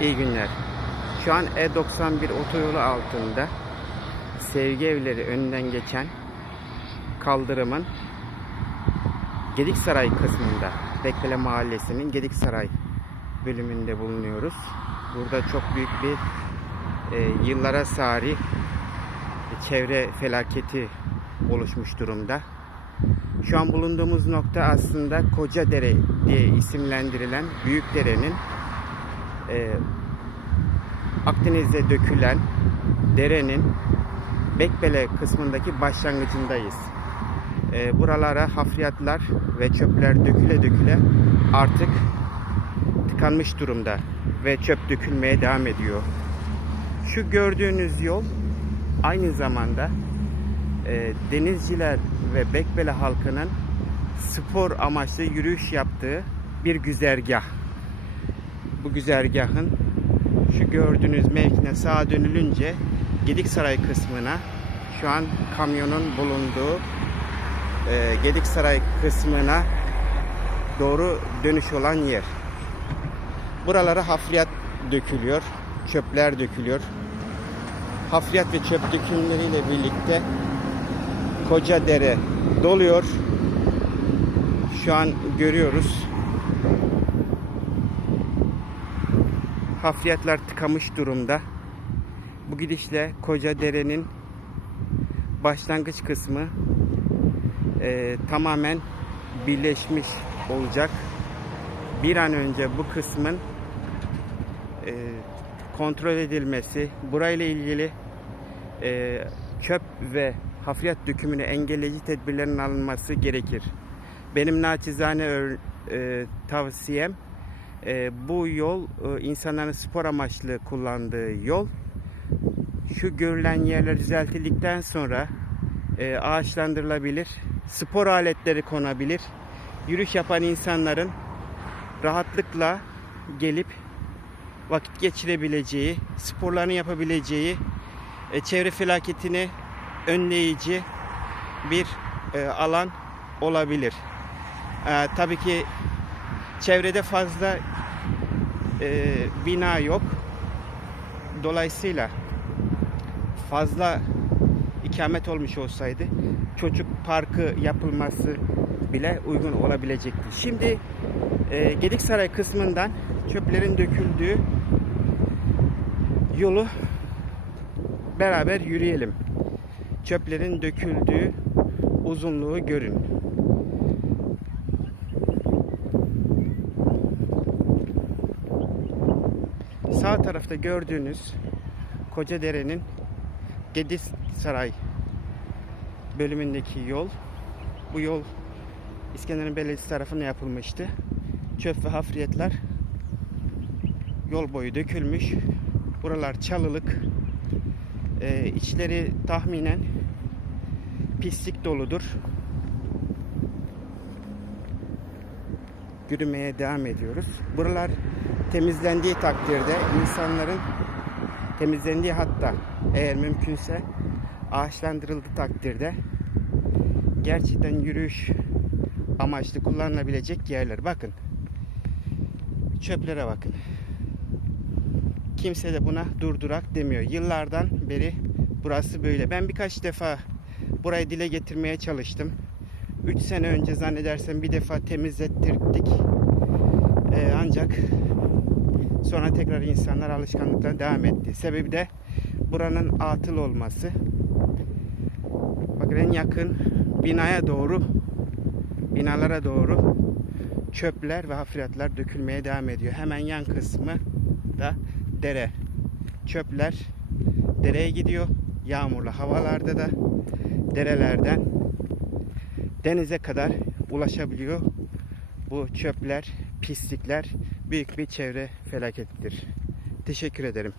İyi günler. Şu an E91 otoyolu altında sevgi evleri önünden geçen kaldırımın Gediksaray kısmında Bekbele Mahallesi'nin Gediksaray bölümünde bulunuyoruz. Burada çok büyük bir e, yıllara sari çevre felaketi oluşmuş durumda. Şu an bulunduğumuz nokta aslında Koca Dere diye isimlendirilen büyük derenin e, Akdeniz'e dökülen derenin Bekbele kısmındaki başlangıcındayız. E, buralara hafriyatlar ve çöpler döküle döküle artık tıkanmış durumda ve çöp dökülmeye devam ediyor. Şu gördüğünüz yol aynı zamanda e, denizciler ve Bekbele halkının spor amaçlı yürüyüş yaptığı bir güzergah. Bu güzergahın şu gördüğünüz mevkine sağa dönülünce Gediksaray kısmına şu an kamyonun bulunduğu e, Gediksaray kısmına doğru dönüş olan yer. Buralara hafriyat dökülüyor, çöpler dökülüyor. Hafriyat ve çöp dökümleriyle birlikte koca dere doluyor. Şu an görüyoruz. Hafriyatlar tıkamış durumda. Bu gidişle koca derenin başlangıç kısmı e, tamamen birleşmiş olacak. Bir an önce bu kısmın e, kontrol edilmesi, burayla ilgili e, çöp ve hafriyat dökümünü engelleyici tedbirlerin alınması gerekir. Benim naçizane e, tavsiyem e, bu yol e, insanların spor amaçlı kullandığı yol. Şu görülen yerler düzeltildikten sonra e, ağaçlandırılabilir, spor aletleri konabilir. Yürüyüş yapan insanların rahatlıkla gelip vakit geçirebileceği, sporlarını yapabileceği, e, çevre felaketini önleyici bir e, alan olabilir. E, tabii ki çevrede fazla e, bina yok. Dolayısıyla fazla ikamet olmuş olsaydı çocuk parkı yapılması bile uygun olabilecekti. Şimdi e, Gediksaray kısmından çöplerin döküldüğü yolu beraber yürüyelim. Çöplerin döküldüğü uzunluğu görün. Sağ tarafta gördüğünüz Kocadere'nin Gediksaray bölümündeki yol. Bu yol İskenderun Belediyesi tarafından yapılmıştı. Çöp ve hafriyetler yol boyu dökülmüş. Buralar çalılık. Ee, içleri tahminen pislik doludur. Yürümeye devam ediyoruz. Buralar temizlendiği takdirde insanların temizlendiği hatta eğer mümkünse ağaçlandırıldığı takdirde gerçekten yürüyüş amaçlı kullanılabilecek yerler. Bakın. Çöplere bakın. Kimse de buna durdurak demiyor. Yıllardan beri burası böyle. Ben birkaç defa burayı dile getirmeye çalıştım. 3 sene önce zannedersem bir defa temizlettirdik. Ee, ancak sonra tekrar insanlar alışkanlıkla devam etti. Sebebi de buranın atıl olması. Bakın en yakın binaya doğru binalara doğru çöpler ve hafriyatlar dökülmeye devam ediyor. Hemen yan kısmı da dere. Çöpler dereye gidiyor. Yağmurlu havalarda da derelerden denize kadar ulaşabiliyor. Bu çöpler, pislikler büyük bir çevre felaketidir. Teşekkür ederim.